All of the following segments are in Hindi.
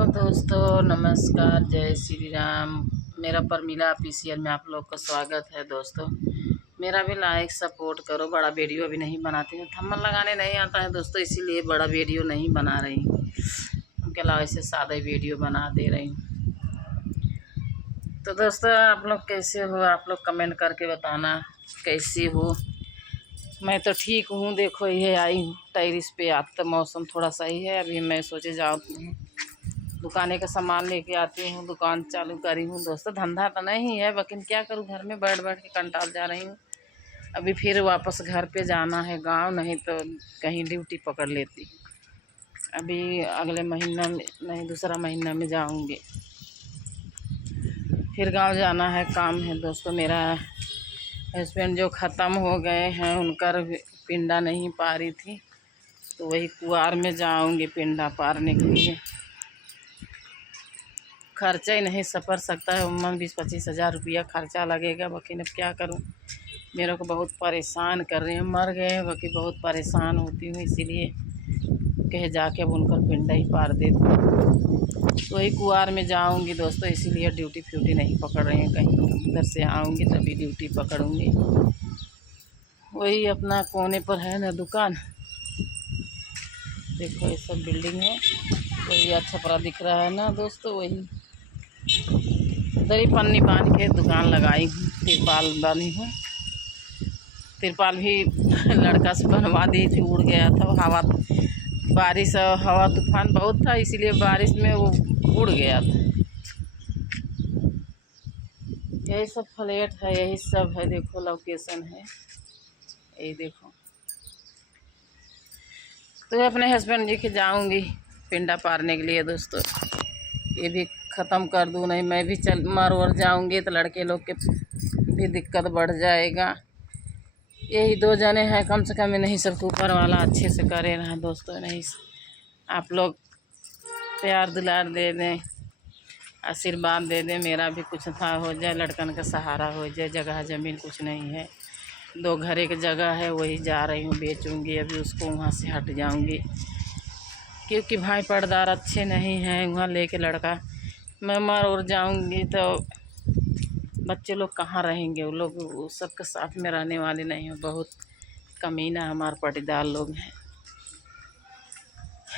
हेलो दोस्तों, नमस्कार, जय श्री राम। मेरा परमिला ऑफिशियल में आप लोग का स्वागत है। दोस्तों मेरा भी लाइक सपोर्ट करो। बड़ा वीडियो अभी नहीं बनाती हूँ, थंबनेल लगाने नहीं आता है दोस्तों, इसीलिए बड़ा वीडियो नहीं बना रही हूँ। उनके अलावा ऐसे सादा वीडियो बना दे रही हूँ। तो दोस्तों आप लोग कैसे हो? आप लोग कमेंट करके बताना कैसी हो। मैं तो ठीक हूँ। देखो ये आई हूँ टेरिस पे। आज तो मौसम थोड़ा सही है। अभी मैं सोचे जाऊँ दुकाने का सामान लेके आती हूँ, दुकान चालू करी हूँ। दोस्तों धंधा तो नहीं है, लेकिन क्या करूँ, घर में बैठ बैठ के कंटाल जा रही हूँ। अभी फिर वापस घर पे जाना है गांव, नहीं तो कहीं ड्यूटी पकड़ लेती। अभी अगले महीना में नहीं, दूसरा महीना में जाऊँगी। फिर गांव जाना है, काम है। दोस्तों मेरा हस्बैंड जो ख़त्म हो गए हैं, उनका पिंडा नहीं पा रही थी, तो वही कुआर में जाऊँगी पिंडा पारने के लिए। खर्चा ही नहीं सपर सकता है। 20-25 हज़ार रुपया खर्चा लगेगा। लेकिन अब क्या करूं, मेरे को बहुत परेशान कर रहे हैं। मर गए हैं बाकी बहुत परेशान होती हूँ, इसीलिए कहे जाके अब उनका पिंडा ही पार देती हूँ। वही कुआर में जाऊंगी दोस्तों, इसीलिए ड्यूटी फ्यूटी नहीं पकड़ रही हैं। कहीं उधर से आऊँगी तभी ड्यूटी पकड़ूँगी। वही अपना कोने पर है ना दुकान। देखो ये सब बिल्डिंग है, वही अच्छा परा दिख रहा है ना दोस्तों। वही दरी पन्नी बांध के दुकान लगाई हूँ, तिरपाल बनी हूँ। तिरपाल भी लड़का से बनवा दी थी, उड़ गया था। हवा बारिश और हवा तूफान बहुत था, इसीलिए बारिश में वो उड़ गया था। यही सब फ्लैट है, यही सब है। देखो लोकेशन है, यही देखो। तो अपने हस्बैंड जी के जाऊंगी पिंडा पारने के लिए दोस्तों। ये भी ख़त्म कर दूँ, नहीं मैं भी चल मर वर जाऊँगी तो लड़के लोग के भी दिक्कत बढ़ जाएगा। यही 2 जने हैं कम से कम, नहीं सबको ऊपर वाला अच्छे से करे रहा दोस्तों। नहीं आप लोग प्यार दुलार दे दें, आशीर्वाद दे दें, मेरा भी कुछ था हो जाए, लड़कन का सहारा हो जाए। जगह ज़मीन कुछ नहीं है, 2 घरे की जगह है, वही जा रही हूँ बेचूँगी। अभी उसको वहाँ से हट जाऊँगी, क्योंकि भाई पर्दार अच्छे नहीं हैं। वहाँ लेके लड़का मैं मर और जाऊँगी तो बच्चे लोग कहाँ रहेंगे? वो लोग उस सबके साथ में रहने वाले नहीं हैं। बहुत कमीना हमारे पाटीदार लोग हैं।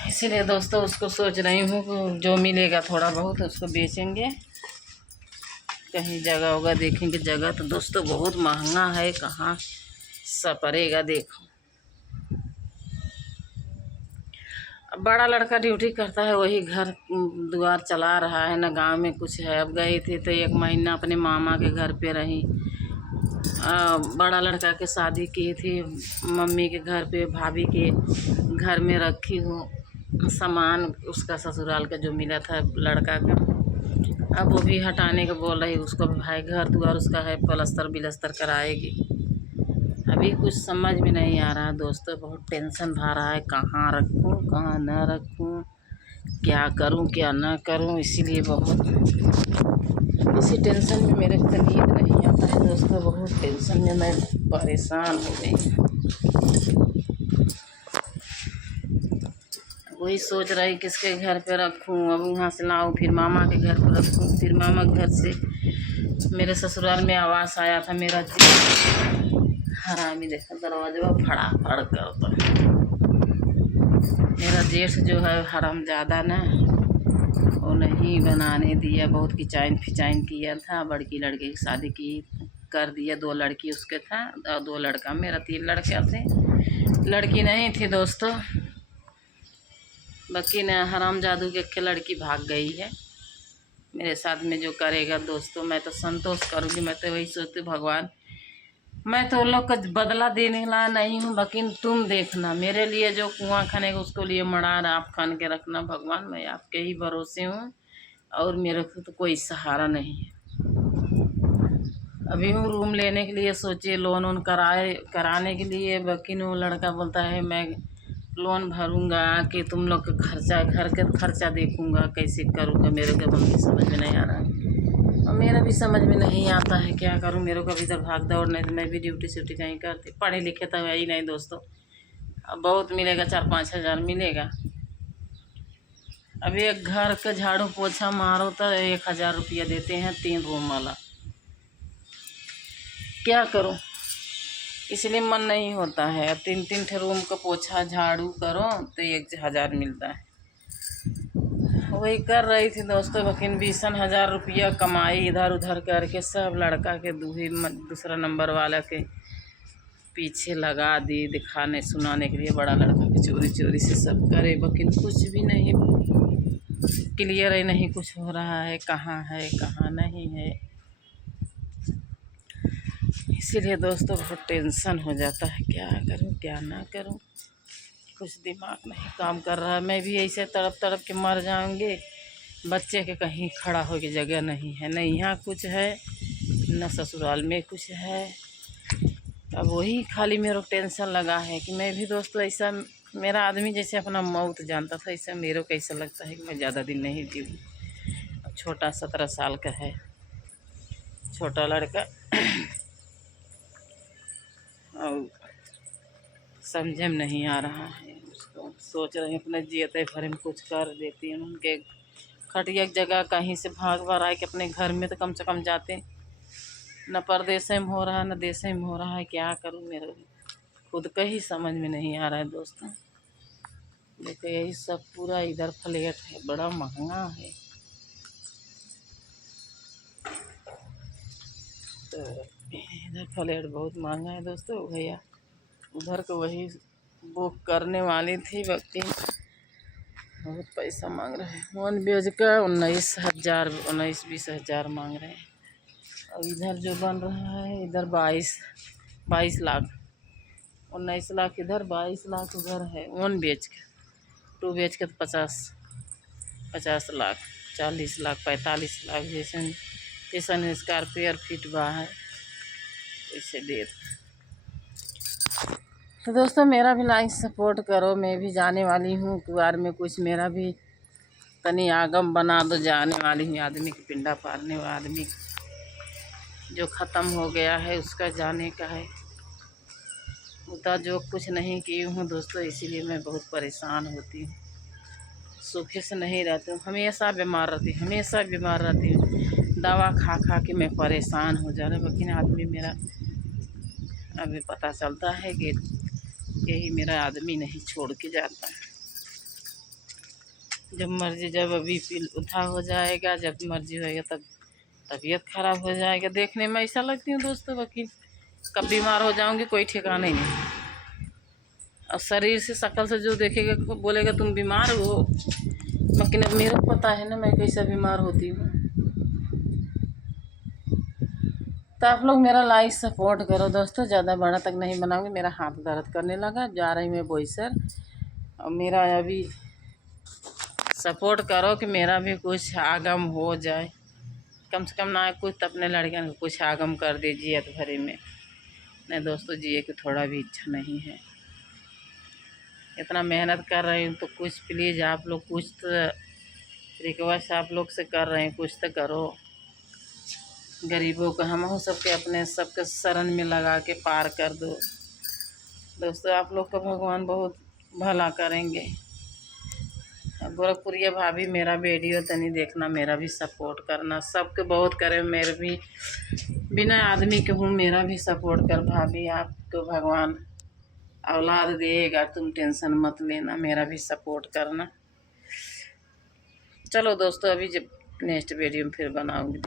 इसीलिए दोस्तों उसको सोच रही हूँ कि जो मिलेगा थोड़ा बहुत उसको बेचेंगे, कहीं जगह होगा देखेंगे। जगह तो दोस्तों बहुत महंगा है, कहाँ सपरेगा। देखो अब बड़ा लड़का ड्यूटी करता है, वही घर द्वार चला रहा है ना। गांव में कुछ है। अब गई थी तो 1 महीना अपने मामा के घर पे रही। बड़ा लड़का के शादी की थी, मम्मी के घर पे, भाभी के घर में रखी हूँ सामान उसका ससुराल का जो मिला था लड़का का। अब वो भी हटाने को बोल रही। उसको भाई घर द्वार उसका है, पलस्तर बिलस्तर कराएगी। अभी कुछ समझ में नहीं आ रहा दोस्तों, बहुत टेंशन भा रहा है। कहाँ रखूँ कहाँ न रखूँ, क्या करूँ क्या ना करूँ, इसीलिए बहुत इसी टेंशन में मेरे को नींद नहीं आता है दोस्तों। बहुत टेंशन में मैं परेशान हो गई। वही सोच रही किसके घर पे रखूँ। अब वहाँ से लाऊँ फिर मामा के घर पे रखूँ, फिर मामा के घर से मेरे ससुराल में आवाज़ आया था मेरा हरामी देखा दरवाजा फड़ाफड़ करता। मेरा जेठ जो है हराम ज़्यादा ना, वो नहीं बनाने दिया। बहुत खिंचाइन फिचाइन किया था। बड़की लड़के की शादी की कर दिया। 2 लड़की उसके था और 2 लड़का। मेरा 3 लड़के थे, लड़की नहीं थी दोस्तों। बाकी ने हराम जादू के लड़की भाग गई है। मेरे साथ में जो करेगा दोस्तों, मैं तो संतोष करूँगी। मैं तो वही सोचती भगवान, मैं तो उन लोग का बदला देने ला नहीं हूँ, लेकिन तुम देखना मेरे लिए जो कुआं खनेगा उसको लिए मड़ार आप खन के रखना। भगवान मैं आपके ही भरोसे हूँ और मेरे को तो कोई सहारा नहीं है। अभी हूँ रूम लेने के लिए सोचे, लोन वोन कराने के लिए। लेकिन वो लड़का बोलता है मैं लोन भरूँगा कि तुम लोग का खर्चा, घर का खर्चा देखूँगा, कैसे करूँगा। मेरे को भी समझ में नहीं आ रहा है और मेरा भी समझ में नहीं आता है क्या करूं। मेरे को भी तो भाग दौड़ नहीं, तो मैं भी ड्यूटी स्यूटी कहीं करती। पढ़े लिखे तो है ही नहीं दोस्तों। अब बहुत मिलेगा, 4-5 हज़ार मिलेगा। अभी एक घर का झाड़ू पोछा मारो तो 1000 रुपया देते हैं 3 रूम वाला। क्या करूं, इसलिए मन नहीं होता है। अब 3-3 ठे रूम का पोछा झाड़ू करो तो 1000 मिलता है। वही कर रही थी दोस्तों, लेकिन 20,000 रुपया कमाई इधर उधर करके सब लड़का के दूसरा नंबर वाला के पीछे लगा दी, दिखाने सुनाने के लिए बड़ा लड़का के चोरी चोरी से सब करे, लेकिन कुछ भी नहीं क्लियर है, नहीं कुछ हो रहा है, कहाँ नहीं है। इसीलिए दोस्तों बहुत टेंशन हो जाता है, क्या करूं क्या ना करूं, कुछ दिमाग नहीं काम कर रहा है। मैं भी ऐसे तड़प तड़प के मर जाऊंगी, बच्चे के कहीं खड़ा हो के जगह नहीं है, न यहाँ कुछ है न ससुराल में कुछ है। अब वही खाली मेरे को टेंशन लगा है कि मैं भी दोस्तों ऐसा, मेरा आदमी जैसे अपना मौत जानता था, ऐसा मेरे को ऐसा लगता है कि मैं ज़्यादा दिन नहीं जीऊँ। अब छोटा 17 साल का है, छोटा लड़का और समझे में नहीं आ रहा है उसको। सोच रहे हैं अपने जियते भर में कुछ कर देती हैं, उनके खटिया की जगह कहीं से भाग भर आए कि अपने घर में तो कम से कम जाते। न परदेश में हो रहा है न देश में हो रहा है, क्या करूं, मेरे खुद का ही समझ में नहीं आ रहा है दोस्तों। देखो यही सब पूरा इधर फ्लैट है, बड़ा महंगा है, तो इधर फ्लैट बहुत महंगा है दोस्तों। भैया उधर को वही बुक करने वाली थी, वक्त बहुत पैसा मांग रहे हैं। 1 BH का 19,20 हज़ार मांग रहे हैं। और इधर जो बन रहा है इधर 22 लाख, 19 लाख इधर, 22 लाख उधर है। 1 BH का, 2 BH का तो 50 लाख, 40 लाख, 45 लाख, जैसे स्कॉर्पियो फीट बा है वैसे दे। तो दोस्तों मेरा भी लाइक सपोर्ट करो, मैं भी जाने वाली हूँ कुआर में, कुछ मेरा भी तनी आगम बना दो, जाने वाली हूँ। आदमी की पिंडा पारने वाला आदमी जो ख़त्म हो गया है उसका जाने का है, उतना जो कुछ नहीं की हूँ दोस्तों, इसीलिए मैं बहुत परेशान होती हूँ, सूखे से नहीं रहती हूँ, हमेशा बीमार रहती हूँ। दवा खा खा के मैं परेशान हो जा रहा हूँ, लेकिन आदमी मेरा अभी पता चलता है कि यही मेरा आदमी नहीं छोड़ के जाता है। जब मर्जी, जब अभी उठा हो जाएगा, जब मर्जी होएगा तब तबीयत खराब हो जाएगा। देखने में ऐसा लगती हूँ दोस्तों, वकील कब बीमार हो जाऊंगी कोई ठिकाना ही नहीं। और शरीर से, शक्ल से जो देखेगा बोलेगा तुम बीमार हो, लेकिन अब मेरे को पता है ना मैं कैसा बीमार होती हूँ। तो आप लोग मेरा लाइक सपोर्ट करो दोस्तों, ज़्यादा बड़ा तक नहीं बनाऊंगी, मेरा हाथ दर्द करने लगा, जा रही मैं बोईसर। और मेरा अभी सपोर्ट करो कि मेरा भी कुछ आगम हो जाए, कम से कम ना कुछ तो अपने लड़कियों को कुछ आगम कर दीजिए तो भरे में। नहीं दोस्तों जिए की थोड़ा भी इच्छा नहीं है, इतना मेहनत कर रही हूँ तो कुछ प्लीज़ आप लोग कुछ तो रिक्वेस्ट आप लोग से कर रहे हैं, कुछ तो करो। गरीबों को हम हो सबके अपने सबके शरण में लगा के पार कर दो दोस्तों। आप लोग का भगवान बहुत भला करेंगे। गोरखपुरिया भाभी मेरा वीडियो तनी देखना, मेरा भी सपोर्ट करना, सबके बहुत करे, मेरे भी बिना आदमी के हूँ, मेरा भी सपोर्ट कर भाभी। आपको भगवान औलाद देगा, तुम टेंशन मत लेना, मेरा भी सपोर्ट करना। चलो दोस्तों अभी जब नेक्स्ट वीडियो में फिर बनाऊंगी।